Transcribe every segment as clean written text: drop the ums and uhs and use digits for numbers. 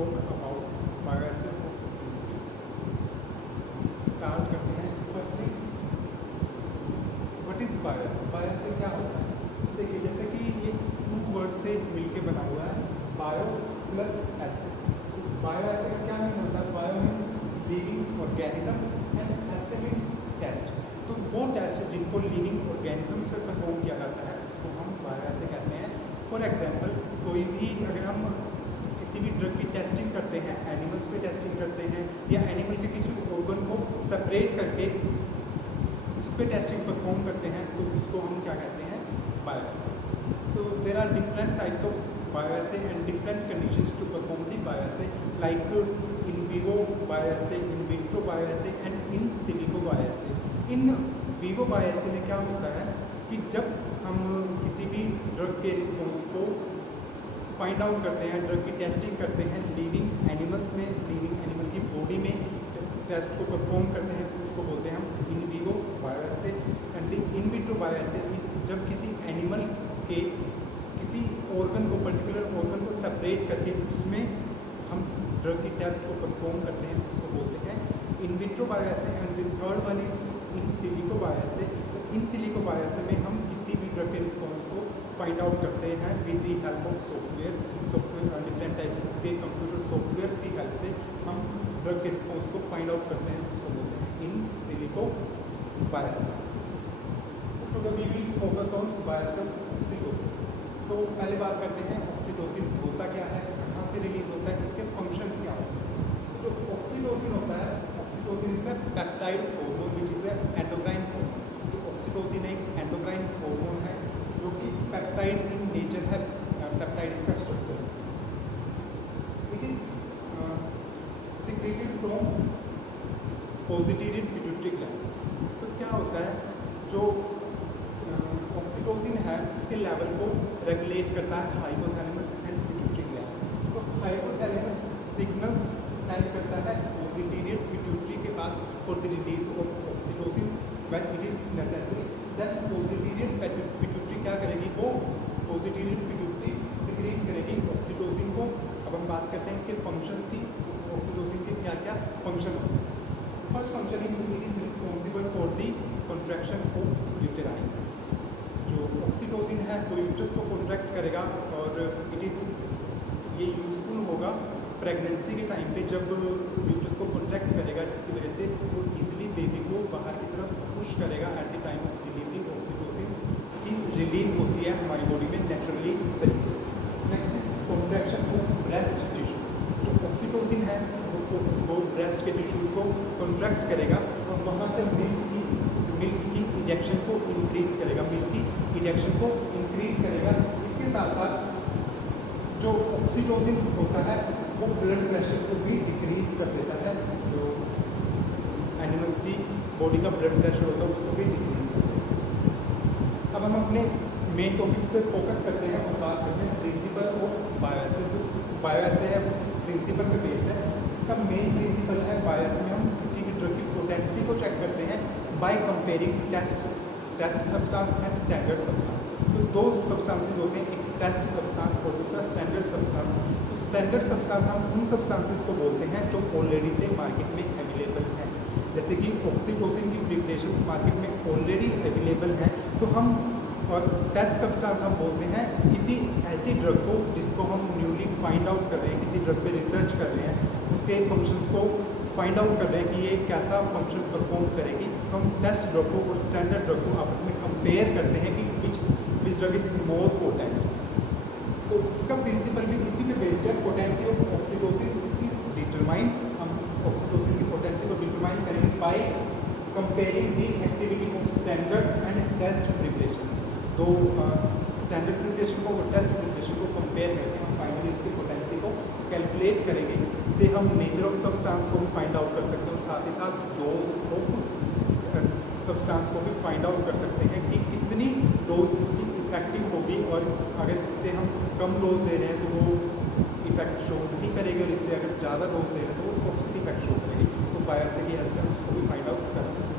talk about bioassay of chemistry. Start करते हैं। Firstly what is bioassay? Bioassay क्या होता है? देखिए जैसे कि ये टू वर्ड से मिलके बना हुआ है, बायो प्लस एसे। बायोअसै का क्या मीन होता है? Bio means living organisms and assay means test. तो वो टेस्ट जिनको लिविंग ऑर्गेनिजम्स से परफॉर्म किया जाता है उसको हम बायोअसै कहते हैं। फॉर एग्जाम्पल कोई भी अगर हम किसी भी ड्रग की टेस्टिंग करते हैं, एनिमल्स पे टेस्टिंग करते हैं या एनिमल के किसी ऑर्गन को सेपरेट करके उस पर टेस्टिंग परफॉर्म करते हैं तो उसको हम क्या कहते हैं? Bioassay. So there are different types of bioassay and different conditions to perform the bioassay, like in vivo bioassay, in vitro bioassay and in silico bioassay. In vivo bioassay में क्या होता है कि जब हम किसी भी ड्रग के रिस्पॉन्स को फाइंड आउट करते हैं, ड्रग की टेस्टिंग करते हैं लिविंग एनिमल्स में, लिविंग एनिमल की बॉडी में टेस्ट को परफॉर्म करते हैं तो उसको बोलते हैं हम in vivo bioassay. And in vitro bioassay is जब किसी एनिमल के किसी ऑर्गन को, पर्टिकुलर ऑर्गन को सेपरेट करके उसमें हम ड्रग की टेस्ट को परफॉर्म करते हैं उसको बोलते हैं in vitro bioassay. And the third one is in silico bioassay. तो इन सिलिको बायोअसै में हम किसी भी ड्रग के रिस्पॉन्स को फाइंड आउट करते हैं with the help of software, different types के कंप्यूटर सॉफ्टवेयर्स की हेल्प से हम ड्रग के रिस्पॉन्स को फाइंड आउट करते हैं, उसको बोलते हैं in silico bioassay. So today we will focus on bioassay of oxytocin. तो पहले बात करते हैं ऑक्सीटोसिन होता क्या है, कहाँ से रिलीज होता है, इसके फंक्शंस क्या होते हैं। जो ऑक्सीटोसिन होता है, oxytocin is a peptide hormone which is a endocrine hormone. जो ऑक्सीटोसिन एक एंडोक्राइन हार्मोन है जो कि पेप्टाइड इन नेचर है, पेप्टाइड इसका structure. It is secreted from positive pituitary gland. तो क्या होता है, जो ऑक्सीटोसिन है उसके लेवल को रेगुलेट करता है हाइपोथैलेमस एंड पिट्यूटरी ग्लैंड। तो हाइपोथैलेमस सिग्नल्स सेंड करता है पोजिटिव पिट्यूटरी के पास for the release of oxytocin when it is necessary. Then positive pituitary क्या करेगी, वो पॉजिटिव पिट्यूटरी सिक्रीट करेगी ऑक्सीटोसिन को। अब हम बात करते हैं इसके फंक्शंस की। ऑक्सीटोसिन के क्या क्या फंक्शन होते हैं? First function is it is responsible for the contraction of uterine. जो ऑक्सीटोसिन है वो यूट्रस को कॉन्ट्रैक्ट करेगा और इट इज ये यूजफुल होगा प्रेगनेंसी के टाइम पे जब यूट्रस को कॉन्ट्रैक्ट करेगा, जिसकी वजह से वो इजीली बेबी को बाहर की तरफ पुश करेगा। At the time of delivery oxytocin की रिलीज होती है हमारी बॉडी में नेचुरली तरीके से। Next is contraction of breast tissue. जो ऑक्सीटोसिन है वो ब्रेस्ट के टिश्यूज को कॉन्ट्रैक्ट करेगा और वहाँ से मिल्क की इंजेक्शन को इंक्रीज करेगा, मिल्क की इंजेक्शन को इंक्रीज करेगा। इसके साथ साथ जो ऑक्सीटोसिन होता है वो ब्लड प्रेशर को भी डिक्रीज कर देता है। जो एनिमल्स की बॉडी का ब्लड प्रेशर होता है उसको भी डिक्रीज कर देता है। अब हम अपने मेन टॉपिक्स पे फोकस करते हैं और बात करते हैं प्रिंसिपल ऑफ बायोअसै। जो बायोअसै है इस प्रिंसिपल पे बेस्ड है। इसका मेन प्रिंसिपल है, बायोअसै में हम किसी भी ड्रग की पोटेंसी को चेक करते हैं by comparing test substance and standard substance. तो दो सब्सटेंसेस होते हैं, एक टेस्ट सब्सटेंस और दूसरा स्टैंडर्ड सब्सटेंस। तो स्टैंडर्ड सब्सटेंस हम उन सब्सटेंसेस को बोलते हैं जो ऑलरेडी से मार्केट में अवेलेबल हैं। जैसे कि ऑक्सीटोसिन की प्रिपरेशंस मार्केट में ऑलरेडी अवेलेबल हैं, तो हम और टेस्ट सब्सटेंस हम बोलते हैं किसी ऐसी ड्रग को जिसको हम न्यूली फाइंड आउट कर रहे हैं, किसी ड्रग पे रिसर्च कर रहे हैं, उसके फंक्शंस को फाइंड आउट कर रहे हैं कि ये कैसा फंक्शन परफॉर्म करेगी। तो हम टेस्ट ड्रग को और स्टैंडर्ड ड्रग को आपस में कंपेयर करते हैं कि which drug is more potent. तो इसका प्रिंसिपल भी इसी पे बेस्ड है। Potency of oxytocin is determined, हम ऑक्सीटोसिन की पोटेंसी को डिटरमाइन करेंगे by comparing the activity of standard and test preparations. तो स्टैंडर्ड प्रिपरेशन को और टेस्ट प्रिपरेशन को कंपेयर करके हम फाइनली इसकी पोटेंसी को कैलकुलेट करेंगे। इससे हम नेचर ऑफ सब्सटेंस को भी फाइंड आउट कर सकते हैं और साथ ही साथ डोज ऑफ सब्सटेंस को भी फाइंड आउट कर सकते हैं कि कितनी डोज इसकी इफेक्टिव होगी। और अगर इससे हम कम डोज दे रहे हैं तो वो इफेक्ट शो नहीं करेगी और इससे अगर ज़्यादा डोज दे रहे हैं तो वो टॉक्सिक इफेक्ट शो करेगी। तो बायोअसै की हेल्प से हम उसको भी फाइंड आउट कर सकते हैं।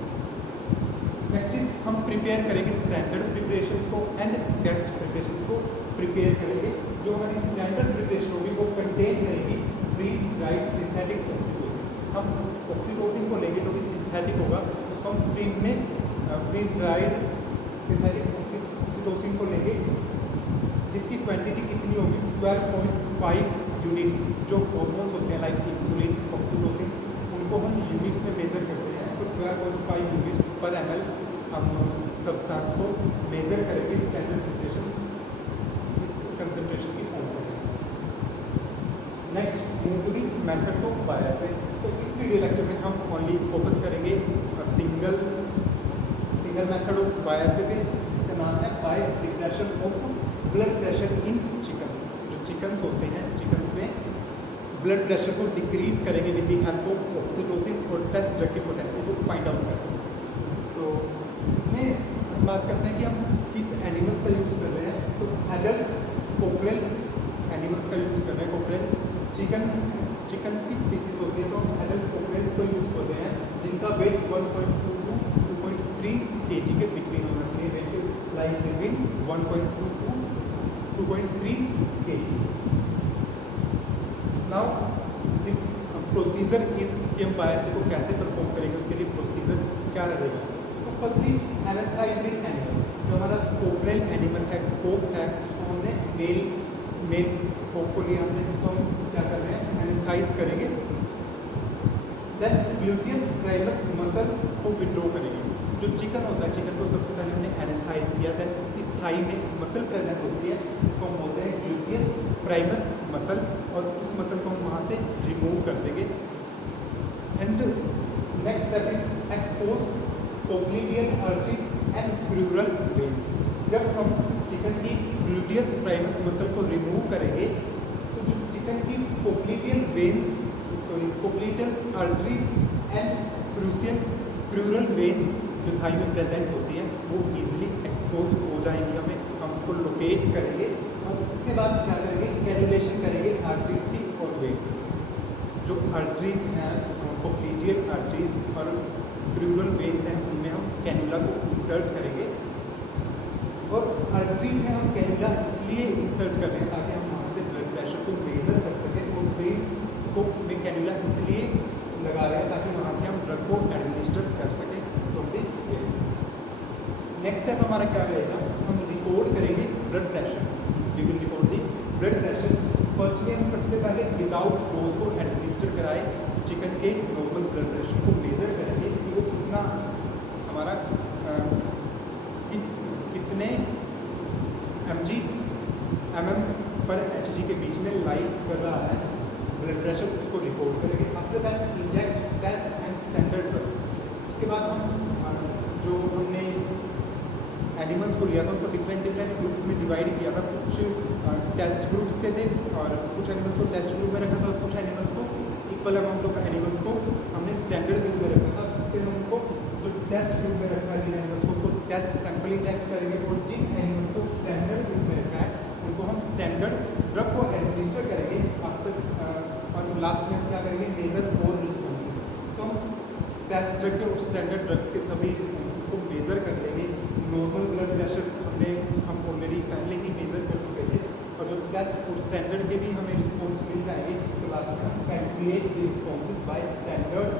नेक्स्ट इज हम प्रिपेयर करेंगे स्टैंडर्ड प्रिपरेशंस को एंड टेस्ट प्रिपरेशंस को प्रिपेयर करेंगे। जो हमारी स्टैंडर्ड प्रिपरेशन होगी वो कंटेन करेगी फ्रीज हम ऑक्सीटोसिन को लेंगे जो कि सिंथेटिक होगा, उसको हम फ्रीज में फ्रीज ड्राइड सिंथेटिक ऑक्सीटोसिन को लेंगे, जिसकी क्वांटिटी कितनी होगी 12.5 यूनिट्स। जो हॉर्मोन्स होते हैं लाइक इंसुलिन, ऑक्सीटोसिन, उनको हम यूनिट्स में मेजर करते हैं, तो 12.5 यूनिट्स पर ml हम सब्सटेंस को मेजर करेंगे स्टैंडर्ड कंडीशन इस कंसंट्रेशन की फॉर्म करेंगे। Next move to the methods of bioassay. तो इस वीडियो लेक्चर में हम ओनली फोकस करेंगे सिंगल मेथड ऑफ बायोअसे पे, जिसका नाम है by depression of blood pressure in chickens. जो चिकन्स होते हैं, चिकन्स में ब्लड प्रेशर को डिक्रीज करेंगे with the help of oxytocin और टेस्ट ड्रग की पोटेंसी को फाइंड आउट करेंगे। तो इसमें हम बात करते हैं कि हम किस एनिमल्स का यूज़ कर रहे हैं। तो एडल्ट कोकरेल एनिमल्स का यूज़ कर रहे हैं। कोकरेल्स चिकन्स की स्पीसीज होती है, तो हम एडल्ट कोकरेल्स को यूज़ कर रहे हैं, जिनका वेट 1.2 to 2.3 kg के बिटवीन होना चाहिए। Weight lies between 1.2 to 2.3 kg। Now the procedure is कि हम बायोअसे को कैसे परफॉर्म करेंगे, उसके लिए प्रोसीजर क्या रहेगा। तो फर्स्टली एनेस्थाइजिंग एनिमल, जो हमारा कोकरेल एनिमल है, कोक है, उसको हमने मेल कोक को लिया हमने, जिसको हम क्या कर रहे हैं एनेस्थाइज करेंगे। देन ग्लूटियस प्राइमस मसल को विड्रॉ करेंगे। जो चिकन होता है, चिकन को सबसे पहले हमने एनेस्थाइज किया, देन उसकी थाई में मसल प्रेजेंट होती है, जिसको हम बोलते हैं ग्लूटियस प्राइमस मसल, और उस मसल को हम वहाँ से रिमूव कर देंगे। And next step is expose popliteal arteries and crural veins. जब हम चिकन की ग्लूटियस प्राइमस मसल को रिमूव करेंगे, तो जो चिकन की popliteal arteries and crural veins जो थाई में प्रेजेंट होती हैं, वो इजीली एक्सपोज हो जाएंगी। हम उनको लोकेट करेंगे और उसके बाद क्या करेंगे, कैनुलेशन करेंगे आर्टरीज की और वेन्स। जो आर्टरीज हैं, पोप्लिडियल आर्टरीज और क्रूरल वेन्स हैं, उनमें हम कैनुला को इंसर्ट करेंगे। और आर्टरीज में हम कैनुला इसलिए इंसर्ट कर रहे हैं ताकि हम वहाँ से ब्लड प्रेशर को मेजर कर सकें, और वेन्स को में कैनुला इसलिए लगा रहे हैं ताकि वहाँ से हम ड्रग को एडमिनिस्टर कर सकें from the veins. Next step हमारा क्या रहेगा, हम रिकॉर्ड करेंगे blood pressure. We will record the blood pressure. Firstly हम सबसे पहले विदाउट डोज को एडमिनिस्टर कराए चिकन के नॉर्मल ब्लड प्रेशर को मेजर करेंगे कि वो कितना हमारा कितने mm पर hg के बीच में लाई कर रहा है ब्लड प्रेशर, उसको रिकॉर्ड करेंगे। After that inject test and standard drugs. उसके बाद हम जो हमने एनिमल्स को लिया था उनको डिफरेंट ग्रुप्स में डिवाइड किया था। कुछ टेस्ट ग्रुप्स के थे और कुछ एनिमल्स को टेस्ट ग्रुप में रखा था, और कुछ एनिमल्स को इक्वल अमाउंट ऑफ एनिमल्स को हमने स्टैंडर्ड ग्रुप में रखा था। फिर उनको जो टेस्ट ग्रुप में रखा है जिन एनिमल्स को, तो टेस्ट सैंपल इंजेक्ट करेंगे, और जिन एनिमल्स को स्टैंडर्ड ग्रुप में रखा है उनको हम स्टैंडर्ड ड्रग को एडमिनिस्टर करेंगे। आफ्टर और लास्ट में हम क्या करेंगे, मेजर और रिस्पॉन्सेज। तो हम टेस्ट ड्रग के और स्टैंडर्ड ड्रग्स के सभी रिस्पॉन्सेज को मेजर कर लेंगे। नॉर्मल ब्लड प्रेशर हम ऑलरेडी पहले ही मेजर कर चुके थे, और जो टेस्ट और स्टैंडर्ड के भी हमें रिस्पॉन्स मिल जाएंगे, तो लास्ट में हम calculate the responses by standard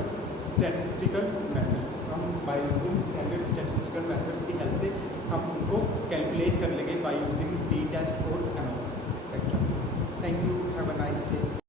statistical methods. हम by using standard statistical methods की हेल्प से हम उनको कैलकुलेट कर लेंगे बाय यूजिंग टी टेस्ट और ANOVA etcetera. Thank you, have a nice day.